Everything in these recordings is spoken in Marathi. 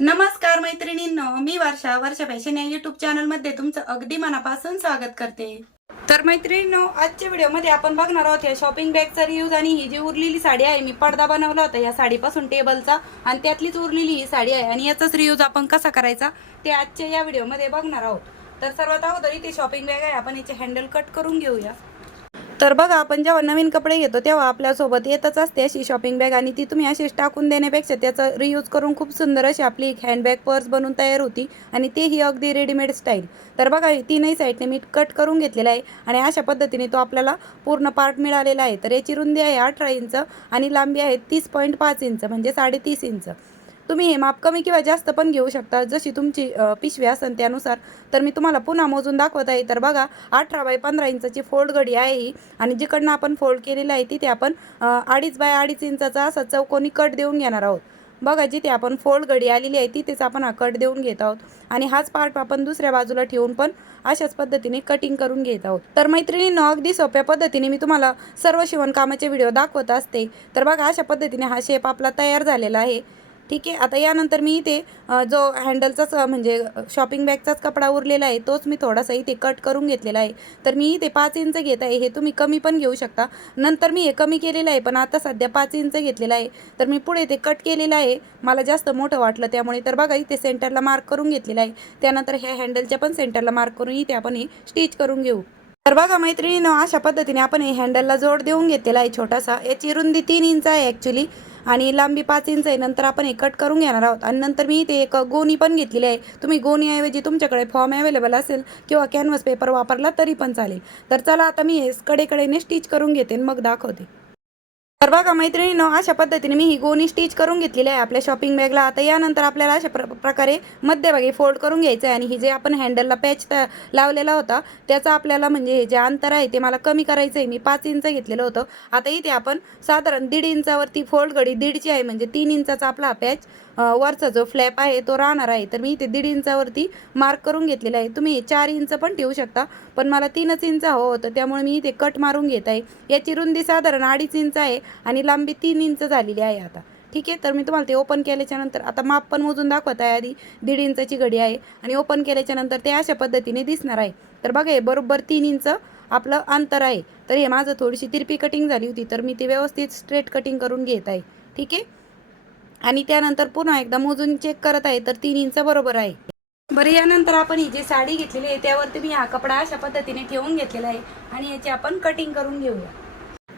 नमस्कार मैत्रिणींनो मी वर्षा वर्षा फॅशन या युट्यूब चॅनलमध्ये तुमचं अगदी मनापासून स्वागत करते. तर मैत्रिणींनो आजच्या व्हिडिओमध्ये आपण बघणार आहोत या शॉपिंग बॅगचा रिव्ह्यूज आणि ही जी उरलेली साडी आहे मी पडदा बनवला होता या साडीपासून टेबलचा आणि त्यातलीच उरलेली ही साडी आहे आणि याचाच रिव्ह्यूज आपण कसा करायचा ते आजच्या या व्हिडिओमध्ये बघणार आहोत. तर सर्वात अगोदर इथे शॉपिंग बॅग आहे आपण याचे हँडल कट करून घेऊया. तर बघा आपण जेव्हा नवीन कपडे घेतो तेव्हा आपल्यासोबत येतच असते अशी शॉपिंग बॅग आणि ती तुम्ही अशीच टाकून देण्यापेक्षा त्याचा रियूज करून खूप सुंदर अशी आपली एक हँडबॅग पर्स बनवून तयार होती आणि तेही अगदी रेडीमेड स्टाईल तर बघा तीनही साईडने मी कट करून घेतलेला आहे आणि अशा पद्धतीने तो आपल्याला पूर्ण पार्ट मिळालेला आहे. तर याची रुंदी आहे अठरा इंच आणि लांबी आहे तीस पॉईंट पाच इंच म्हणजे साडेतीस इंच. तुम्ही हे माप कमी किंवा जास्त पण घेऊ शकता. जशी तुमची पिशवी असेल त्यानुसार तर मी तुम्हाला पुन्हा मोजून दाखवत आहे. तर बघा अठरा बाय पंधरा इंचाची फोल्ड घडी आहे ही. आणि जिकडनं आपण फोल्ड केलेलं आहे तिथे आपण अडीच बाय अडीच इंचाचा असा चौकोनी कट देऊन घेणार आहोत. बघा जिथे आपण फोल्ड घडी आलेली आहे तिथेच आपण हा कट देऊन घेत आहोत. आणि हाच पार्ट आपण दुसऱ्या बाजूला ठेवून पण अशाच पद्धतीने कटिंग करून घेत आहोत. तर मैत्रिणींनो अगदी सोप्या पद्धतीने मी तुम्हाला सर्व शिवणकामाचे व्हिडिओ दाखवत असते. तर बघा अशा पद्धतीने हा शेप आपला तयार झालेला आहे. ठीक आहे आता यानंतर मी इथे जो हँडलचाच म्हणजे शॉपिंग बॅगचाच कपडा उरलेला आहे तोच मी थोडासा इथे कट करून घेतलेला आहे. तर मी इथे पाच इंच घेत आहे हे तुम्ही कमी पण घेऊ शकता. नंतर मी हे कमी केलेलं आहे पण आता सध्या पाच इंच घेतलेलं आहे. तर मी पुढे ते कट केलेलं आहे मला जास्त मोठं वाटलं त्यामुळे तर बघा इथे सेंटरला मार्क करून घेतलेलं आहे. त्यानंतर ह्या हँडलच्या पण सेंटरला मार्क करून इथे आपण हे स्टिच करून घेऊ. तर बघा मैत्रिणीनं अशा पद्धतीने आपण हे हँडलला जोड देऊन घेतलेला आहे छोटासा. याची रुंदी तीन इंच आहे ॲक्च्युली आणि लांबी पाच इंच आहे. नंतर आपण हे कट करून घेणार आहोत. आणि नंतर मी इथे एक गोणी पण घेतलेली आहे. तुम्ही गोणीऐवजी तुमच्याकडे फॉर्म अवेलेबल असेल किंवा कॅनव्हस पेपर वापरला तरी पण चालेल. तर चला आता मी हे कडेकडेने स्टिच करून घेते मग दाखवते. तर बघा मैत्रिणीनं अशा पद्धतीने मी ही गोणी स्टिच करून घेतलेली आहे आपल्या शॉपिंग बॅगला आता यानंतर आपल्याला अशा प्र प्रकारे मध्यभागी फोल्ड करून घ्यायचं आहे आणि ही जे आपण हँडलला पॅच लावलेला होता त्याचा आपल्याला म्हणजे हे जे अंतर आहे ते मला कमी करायचं आहे मी पाच इंच घेतलेलं होतं. आता इथे आपण साधारण दीड इंचावरती फोल्ड गडी दीडची आहे म्हणजे तीन इंचाचा आपला पॅच वरचा जो फ्लॅप आहे तो राहणार आहे. तर मी इथे दीड इंचावरती मार्क करून घेतलेला आहे. तुम्ही चार इंच पण ठेवू शकता पण मला तीनच इंच हवं होतं त्यामुळे मी इथे कट मारून घेत आहे. याची रुंदी साधारण अडीच इंच आहे. आणि लांबी तीन इंच झालेली आहे आता. ठीक आहे? तर मी तुम्हाला ते ओपन केल्याच्यानंतर आता माप पण मोजून दाखवत आहे आधी. दीड इंचाची घडी आहे. आणि ओपन केल्याच्यानंतर ते अशा पद्धतीने दिसणार आहे. तर बघा हे बरोबर तीन इंच आपलं अंतर आहे. तर हे माझं थोडीशी तिरपी कटिंग झाली होती. तर मी ती व्यवस्थित स्ट्रेट कटिंग करून घेत आहे. ठीक आहे? आणि त्यानंतर पुन्हा एकदा मोजून चेक करत आहे. तर तीन इंच बरोबर आहे. बरं यानंतर आपण ही जी साडी घेतलेली आहे त्यावरती मी हा कपडा अशा पद्धतीने ठेवून घेतलेला आहे. आणि याची आपण कटिंग करून घेऊया.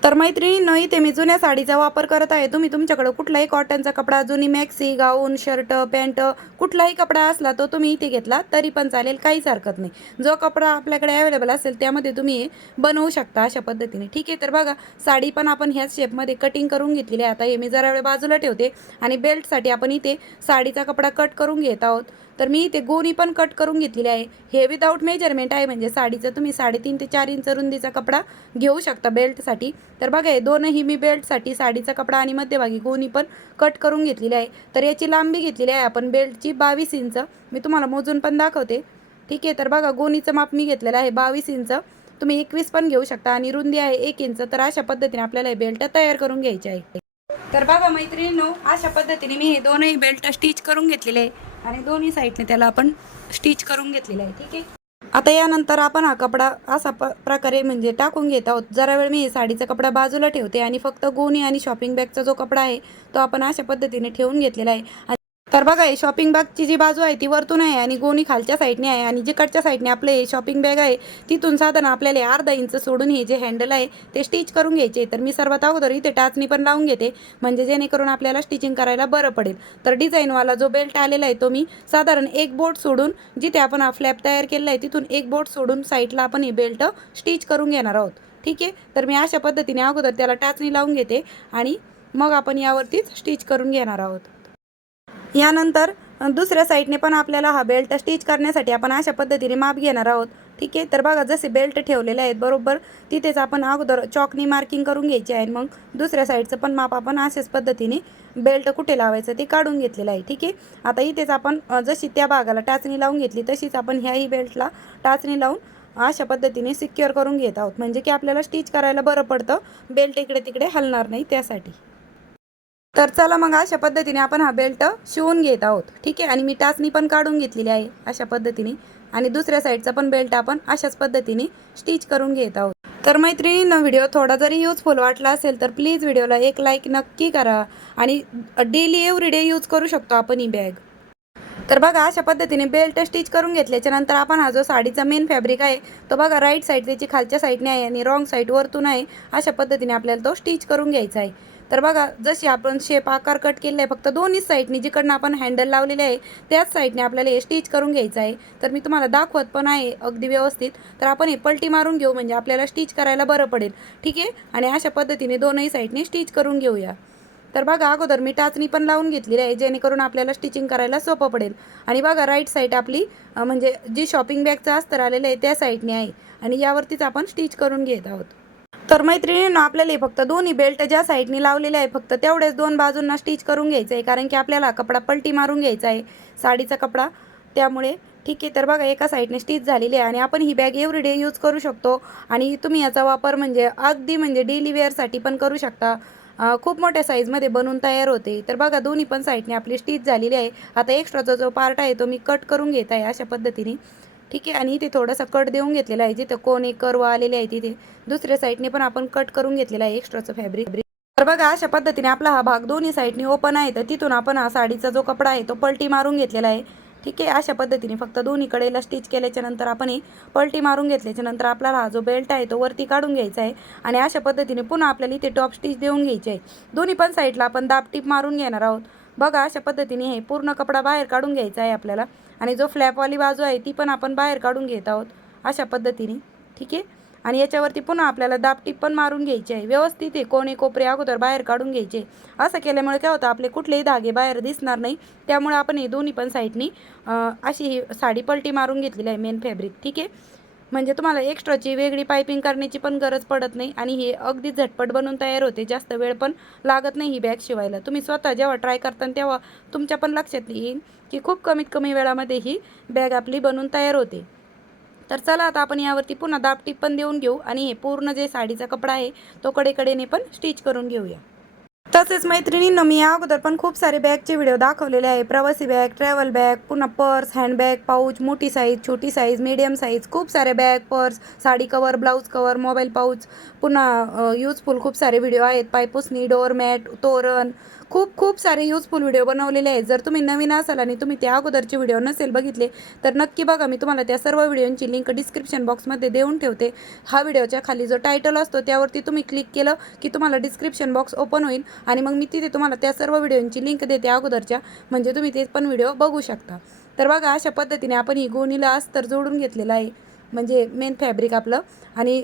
तर मैत्रिणींनो इथे मी जुन्या साडीचा वापर करत आहे. तुम्ही तुमच्याकडे कुठलाही कॉटनचा कपडा जुनी मॅक्सी गाऊन शर्ट पॅन्ट कुठलाही कपडा असला तो तुम्ही इथे घेतला तरी पण चालेल काहीच हरकत नाही. जो कपडा आपल्याकडे अवेलेबल असेल त्यामध्ये तुम्ही हे बनवू शकता अशा पद्धतीने. ठीक आहे तर बघा साडी पण आपण ह्याच शेपमध्ये कटिंग करून घेतलेली आहे. आता हे मी जरा वेळ बाजूला ठेवते आणि बेल्टसाठी आपण इथे साडीचा कपडा कट करून घेत आहोत. तर मी इथे गोणी पण कट करून घेतलेली आहे. हे विदाऊट मेजरमेंट आहे. म्हणजे साडीचं तुम्ही साडेतीन ते चार इंच रुंदीचा कपडा घेऊ शकता बेल्टसाठी तर बघा हे दोनही मी बेल्टसाठी साडीचा कपडा आणि मध्यभागी गोणी पण कट करून घेतलेली आहे. तर याची लांबी घेतलेली आहे आपण बेल्टची बावीस इंच. मी तुम्हाला मोजून पण दाखवते. ठीक आहे तर बघा गोणीचं माप मी घेतलेलं आहे बावीस इंच. तुम्ही एकवीस पण घेऊ शकता आणि रुंदी आहे एक इंच. तर अशा पद्धतीने आपल्याला हे बेल्ट तयार करून घ्यायचे आहे. तर बघा मैत्रिणी अशा पद्धतीने मी हे दोनही बेल्ट स्टिच करून घेतलेले आहे. आणि दोन्ही साईडने त्याला आपण स्टिच करून घेतलेलं आहे ठीक आहे? आता यानंतर आपण हा कपडा असा प प्रकारे म्हणजे टाकून घेत आहोत. जरा वेळ मी साडीचा कपडा बाजूला ठेवते आणि फक्त गोणी आणि शॉपिंग बॅगचा जो कपडा आहे तो आपण अशा पद्धतीने ठेवून घेतलेला आहे. तर बघा हे शॉपिंग बॅगची जी बाजू आहे ती वरतून आहे आणि गोणी खालच्या साईडने आहे आणि जिकडच्या साईडने आपलं हे शॉपिंग बॅग आहे तिथून साधारण आपल्याला अर्धा इंच सोडून हे जे हँडल आहे ते स्टिच करून घ्यायचे. तर मी सर्वात अगोदर इथे टाचणी पण लावून घेते म्हणजे जेणेकरून आपल्याला स्टिचिंग करायला बरं पडेल. तर डिझाईनवाला जो बेल्ट आलेला आहे तो मी साधारण एक बोट सोडून जिथे आपण हा फ्लॅप तयार केलेला आहे तिथून एक बोट सोडून साईडला आपण हे बेल्ट स्टिच करून घेणार आहोत. ठीक आहे? तर मी अशा पद्धतीने अगोदर त्याला टाचणी लावून घेते आणि मग आपण यावरतीच स्टिच करून घेणार आहोत. यानंतर दुसऱ्या साईडने पण आपल्याला हा बेल्ट स्टिच करण्यासाठी आपण अशा पद्धतीने माप घेणार आहोत. ठीक आहे? तर बघा जसे बेल्ट ठेवलेले आहेत बरोबर? तिथेच आपण अगोदर चॉकनी मार्किंग करून घ्यायची आहे. मग दुसऱ्या साईडचं पण माप आपण अशाच पद्धतीने बेल्ट कुठे लावायचं ते काढून घेतलेलं आहे. ठीक आहे? आता इथेच आपण जशी त्या भागाला टाचणी लावून घेतली तशीच आपण ह्याही बेल्टला टाचणी लावून अशा पद्धतीने सिक्युअर करून घेत आहोत. म्हणजे की आपल्याला स्टिच करायला बरं पडतं. बेल्ट इकडे तिकडे हलणार नाही त्यासाठी. तर चला मग अशा पद्धतीने आपण हा बेल्ट शिवून घेत आहोत. ठीक आहे? आणि मी टाचणी पण काढून घेतलेली आहे अशा पद्धतीने. आणि दुसऱ्या साईडचा पण बेल्ट आपण अशाच पद्धतीने स्टिच करून घेत आहोत. तर मैत्रिणींनो व्हिडिओ थोडा जरी यूजफुल वाटला असेल तर प्लीज व्हिडिओला एक लाईक नक्की करा. आणि डेली एव्हरीडे यूज करू शकतो आपण ही बॅग तर बघा अशा पद्धतीने बेल्ट स्टिच करून घेतल्याच्या नंतर आपण हा जो साडीचा मेन फॅब्रिक आहे तो बघा राईट साईड त्याची खालच्या साईडने आहे आणि रॉंग साईड वरतून आहे. अशा पद्धतीने आपल्याला तो स्टिच करून घ्यायचा आहे. तर बघा जशी आपण शेप आकार कट केलेला आहे फक्त दोन्ही साईडनी जिकडनं आपण हँडल लावलेले आहे त्याच साईडने आपल्याला हे स्टिच करून घ्यायचं आहे. तर मी तुम्हाला दाखवत पण आहे अगदी व्यवस्थित. तर आपण हे पलटी मारून घेऊ म्हणजे आपल्याला स्टिच करायला बरं पडेल. ठीक आहे? आणि अशा पद्धतीने दोनही साईडने स्टिच करून घेऊया. तर बघा अगोदर मी टाचणी पण लावून घेतलेली आहे जेणेकरून आपल्याला स्टिचिंग करायला सोपं पडेल. आणि बघा राईट साईड आपली म्हणजे जी शॉपिंग बॅगचं अस्तर आलेलं आहे त्या साईडने आहे. आणि यावरतीच आपण स्टिच करून घेत आहोत. तर मैत्रिणींनो आपल्याला फक्त दोन्ही बेल्ट ज्या साईडने लावलेले आहे फक्त तेवढेच दोन बाजूंना स्टिच करून घ्यायचं आहे. कारण की आपल्याला कपडा पलटी मारून घ्यायचा आहे साडीचा कपडा. त्यामुळे ठीक आहे तर बघा एका साईडने स्टिच झालेली आहे आणि आपण ही बॅग एव्हरीडे यूज करू शकतो. आणि तुम्ही याचा वापर म्हणजे अगदी म्हणजे डेली वेअरसाठी पण करू शकता. खूप मोठ्या साईजमध्ये बनवून तयार होते. तर बघा दोन्ही पण साईडने आपली स्टिच झालेली आहे. आता एक्स्ट्राचा जो पार्ट आहे तो मी कट करून घेत आहे अशा पद्धतीने. ठीक आहे आणि इथे थोडासा कट देऊन घेतलेला आहे. जिथं कोणी कर्व आलेले आहे तिथे दुसऱ्या साईडने पण आपण कट करून घेतलेला आहे एक्स्ट्राचं फॅब्रिक तर बघा अशा पद्धतीने आपला हा भाग दोन्ही साईडने ओपन आहे. तर तिथून आपण हा साडीचा जो कपडा आहे तो पलटी मारून घेतलेला आहे. ठीक आहे अशा पद्धतीने फक्त दोन्हीकडेला स्टिच केल्याच्यानंतर आपण पलटी मारून घेतल्याच्या नंतर आपल्याला हा जो बेल्ट आहे तो वरती काढून घ्यायचा आहे. आणि अशा पद्धतीने पुन्हा आपल्याला इथे टॉप स्टिच देऊन घ्यायची आहे. दोन्ही पण साईडला आपण दाब टीप मारून घेणार आहोत. बघा अशा पद्धतीने हे पूर्ण कपडा बाहेर काढून घ्यायचा आहे आपल्याला. आणि जो फ्लॅपवाली बाजू आहे ती पण आपण बाहेर काढून घेत आहोत अशा पद्धतीने. ठीक आहे? आणि याच्यावरती पुन्हा आपल्याला दाबटीप पण मारून घ्यायची आहे. व्यवस्थित आहे कोणी कोपरे अगोदर बाहेर काढून घ्यायचे. असं केल्यामुळे काय होतं आपले कुठलेही धागे बाहेर दिसणार नाही. त्यामुळे आपण हे दोन्ही पण साईडनी अशी ही साडी पलटी मारून घेतलेली आहे मेन फॅब्रिक ठीक आहे? म्हणजे तुम्हाला एक्स्ट्राची वेगळी पायपिंग करण्याची पण गरज पडत नाही आणि हे अगदी झटपट बनून तयार होते. जास्त वेळ पण लागत नाही ही बॅग शिवायला. तुम्ही स्वतः जेव्हा ट्राय करता तेव्हा तुमच्या पण लक्षात येईल की खूप कमीत कमी वेळामध्ये ही बॅग आपली बनून तयार होते. तर चला आता आपण यावरती पुन्हा दाबटीप पण देऊन घेऊ आणि हे पूर्ण जे साडीचा कपडा आहे तो कडेकडेने पण स्टिच करून घेऊया. तसेच मैत्रिणींना मी या अगोदर पण खूप सारे बॅगचे व्हिडिओ दाखवलेले आहे. प्रवासी बॅग ट्रॅव्हल बॅग पुन्हा पर्स हँडबॅग पाऊच मोठी साईज छोटी साईज मीडियम साईज खूप सारे bag purse sari cover blouse cover mobile pouch पुन्हा यूजफुल खूप सारे व्हिडिओ आहेत. पायपुसणी डोअरमॅट तोरण. खूप खूप सारे यूजफुल व्हिडिओ बनवलेले आहेत. जर तुम्ही नवीन असाल आणि तुम्ही त्या अगोदरचे व्हिडिओ नसेल बघितले तर नक्की बघा. मी तुम्हाला त्या सर्व व्हिडिओंची लिंक डिस्क्रिप्शन बॉक्समध्ये देऊन ठेवते. हा व्हिडिओच्या खाली जो टायटल असतो त्यावरती तुम्ही क्लिक केलं की तुम्हाला डिस्क्रिप्शन बॉक्स ओपन होईल. आणि मग मी तिथे तुम्हाला त्या सर्व व्हिडिओंची लिंक देते अगोदरच्या. म्हणजे तुम्ही ते पण व्हिडिओ बघू शकता. तर बघा अशा पद्धतीने आपण ही गोणीला अस्तर जोडून घेतलेला आहे. म्हणजे मेन फॅब्रिक आपलं. आणि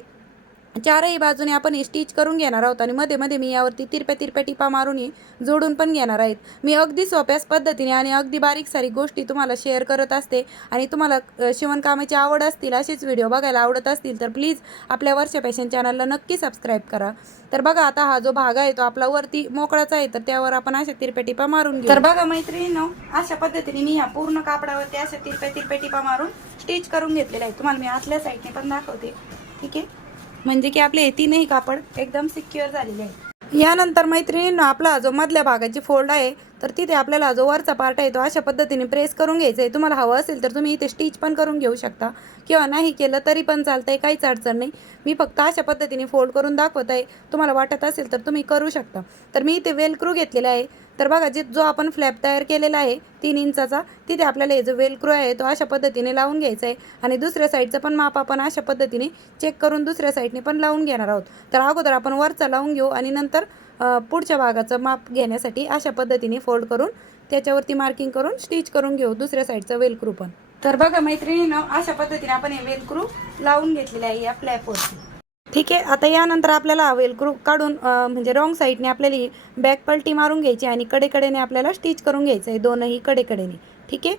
चारही बाजूने आपण हे स्टिच करून घेणार आहोत आणि मध्ये मध्ये मी यावरती तिरप्या तिरप्या टिपा मारून जोडून पण घेणार आहेत. मी अगदी सोप्याच पद्धतीने आणि अगदी बारीक सारीक गोष्टी तुम्हाला शेअर करत असते आणि तुम्हाला शिवणकामाची आवड असतील असेच व्हिडिओ बघायला आवडत असतील तर प्लीज आपल्या वर्षा फॅशन चॅनलला नक्की सबस्क्राईब करा. तर बघा आता हा जो भाग आहे तो आपला वरती मोकळाच आहे तर त्यावर आपण अशा तिरप्या टिपा मारून घेऊ. तर बघा मैत्रिणीनो अशा पद्धतीने मी ह्या पूर्ण कापडावरती अशा तिरप्या तिरप्या टिपा मारून स्टिच करून घेतलेला आहे तुम्हाला मी आतल्या साईडने पण दाखवते. ठीक आहे? म्हणजे की आपले हे तीनही कापड एकदम सिक्युअर झालेले आहे. यानंतर मैत्रिणींना आपला जो मधल्या भागाची फोल्ड आहे तर तिथे आपल्याला जो वरचा पार्ट आहे तो अशा पद्धतीने प्रेस करून घ्यायचा आहे तुम्हाला हवं असेल तर तुम्ही इथे स्टिच पण करून घेऊ शकता. किंवा नाही केलं तरी पण चालतं आहे काहीच अडचण नाही. मी फक्त अशा पद्धतीने फोल्ड करून दाखवत आहे तुम्हाला वाटत असेल तर तुम्ही करू शकता. तर मी इथे वेलक्रू घेतलेला आहे. तर बघा जे जो आपण फ्लॅप तयार केलेला आहे तीन इंचाचा तिथे आपल्याला हे जो वेलक्रो आहे तो अशा पद्धतीने लावून घ्यायचा आहे आणि दुसऱ्या साईडचं पण माप आपण अशा पद्धतीने चेक करून दुसऱ्या साईडने पण लावून घेणार आहोत. तर अगोदर आपण वरचा लावून घेऊ आणि नंतर पुढच्या भागाचं माप घेण्यासाठी अशा पद्धतीने फोल्ड करून त्याच्यावरती मार्किंग करून स्टिच करून घेऊ दुसऱ्या साईडचं वेलक्रू पण. तर बघा मैत्रिणीनं अशा पद्धतीने आपण हे वेलक्रू लावून घेतलेले आहे या फ्लॅपवरती ठीक आहे आता यानंतर आपल्याला वेलक्रू काढून म्हणजे रॉंग साईडने आपल्याला बॅक पलटी मारून घ्यायची आणि कडेकडेने आपल्याला स्टिच करून घ्यायचं आहे दोनही कडेकडेने. ठीक आहे?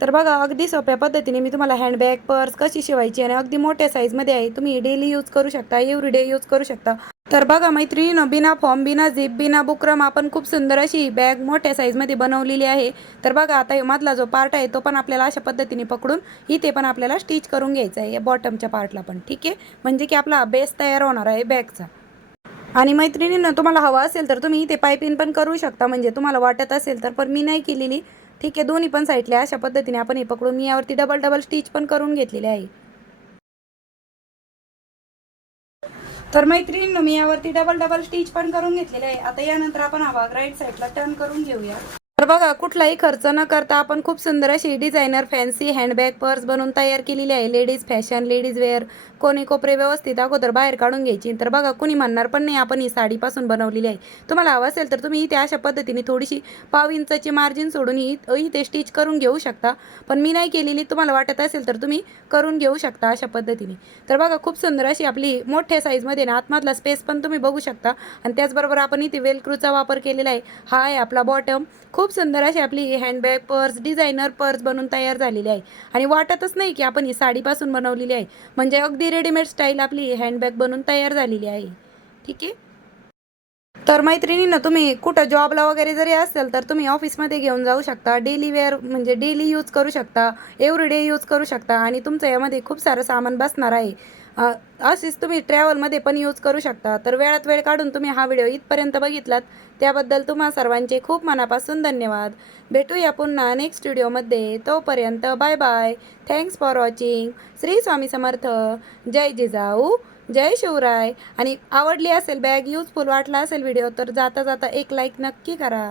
तर बघा अगदी सोप्या पद्धतीने मी तुम्हाला हँडबॅग पर्स कशी शिवायची आणि अगदी मोठ्या साईजमध्ये आहे तुम्ही डेली यूज करू शकता एव्हरी डे यूज करू शकता. तर बघा मैत्रिणीनं बिना फॉर्म बिना झिप बिना बुक्रम आपण खूप सुंदर अशी बॅग मोठ्या साईजमध्ये बनवलेली आहे. तर बघा आता मधला जो पार्ट आहे तो पण आपल्याला अशा पद्धतीने पकडून इथे पण आपल्याला स्टिच करून घ्यायचा आहे या बॉटमच्या पार्टला पण ठीक आहे? म्हणजे की आपला बेस तयार होणार आहे बॅगचा आणि मैत्रिणींना तुम्हाला हवा असेल तर तुम्ही इथे पायपिंग पण करू शकता. म्हणजे तुम्हाला वाटत असेल तर पण मी नाही केलेली. ठीक आहे दोन्ही पण साईडला अशा पद्धतीने आपण हे पकडून मी यावरती डबल डबल स्टिच पण करून घेतलेले आहे. तर मैत्रिणींनो मी यावरती डबल डबल स्टिच पण करून घेतलेले आहे. आता यानंतर आपण हा भाग राईट साईडला टर्न करून घेऊया. तर बघा कुठलाही खर्च न करता आपण खूप सुंदर अशी डिझायनर फॅन्सी हँडबॅग पर्स बनवून तयार केलेली आहे. लेडीज फॅशन लेडीज वेअर कोणी कोपरे व्यवस्थित अगोदर बाहेर काढून घ्यायची. तर बघा कुणी म्हणणार पण नाही आपण ही साडीपासून बनवलेली आहे. तुम्हाला हवं असेल तर तुम्ही इथे अशा पद्धतीने थोडीशी पाव इंचाची मार्जिन सोडून ही इथे स्टिच करून घेऊ शकता. पण मी नाही केलेली तुम्हाला वाटत असेल तर तुम्ही करून घेऊ शकता अशा पद्धतीने. तर बघा खूप सुंदर अशी आपली मोठ्या साईजमध्ये ना आतमधला स्पेस पण तुम्ही बघू शकता. आणि त्याचबरोबर आपण इथे वेलक्रूचा वापर केलेला आहे. हा आहे आपला बॉटम खूप खूप सुंदर अशी आपली हँडबॅग पर्स डिझायनर पर्स बनून तयार झालेली आहे. आणि वाटतच नाही की आपण ही साडीपासून बनवलेली आहे. म्हणजे अगदी रेडीमेड स्टाईल आपली हँडबॅग बनून तयार झालेली आहे. ठीक आहे? तर मैत्रिणींना तुम्ही कुठं जॉबला वगैरे जरी असेल तर तुम्ही ऑफिसमध्ये घेऊन जाऊ शकता. डेली वेअर म्हणजे डेली यूज करू शकता. एव्हरीडे यूज करू शकता. आणि तुमचं यामध्ये खूप सारं सामान बसणार आहे. अशीच तुम्ही ट्रॅव्हलमध्ये पण यूज करू शकता. तर वेळात वेळ काढून तुम्ही हा व्हिडिओ इथपर्यंत बघितलात. त्याबद्दल तुम्हा सर्वांचे खूप मनापासून धन्यवाद. भेटूया पुन्हा नेक्स्ट व्हिडिओमध्ये तोपर्यंत bye bye thanks for watching Shri Swami Samarth. जय जिजाऊ. जय शिवराय. आणि आवडली असेल बॅग यूजफुल वाटला असेल व्हिडिओ तर जाता जाता एक लाईक नक्की करा.